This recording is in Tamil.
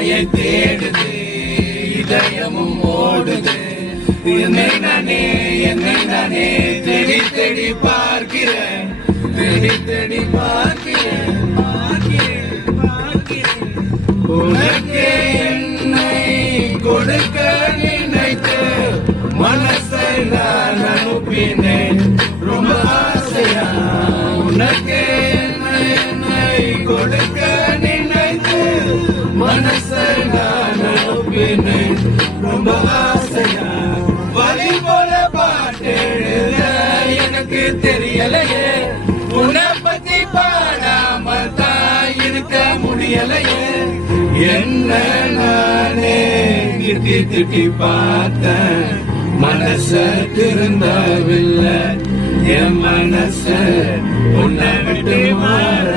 தாயை தேடுது, இதயமும் ஓடுது. என்னை நானே தேடி தேடி பார்க்கிறேன், தேடி தேடி பார்க்கிறேன். உனக்கே என்னை கொடுக்க நினைத்து மனசை நான் அனுப்பினேன் ரொம்ப ஆசையா. உனக்கே என்னை கொடுக்க நினைத்து மனசை நான் அனுப்பினேன் ரொம்ப ஆசையா. வழி போல பாட்டெழுத எனக்கு தெரியலையே, உன்னை பத்தி பாடாமல் தான் இருக்க முடியலையே. என்ன நானே திட்டி திட்டி பார்த்தேன், மனச திருந்தவில்லை. என் மனச உன்னை விட்டு மாற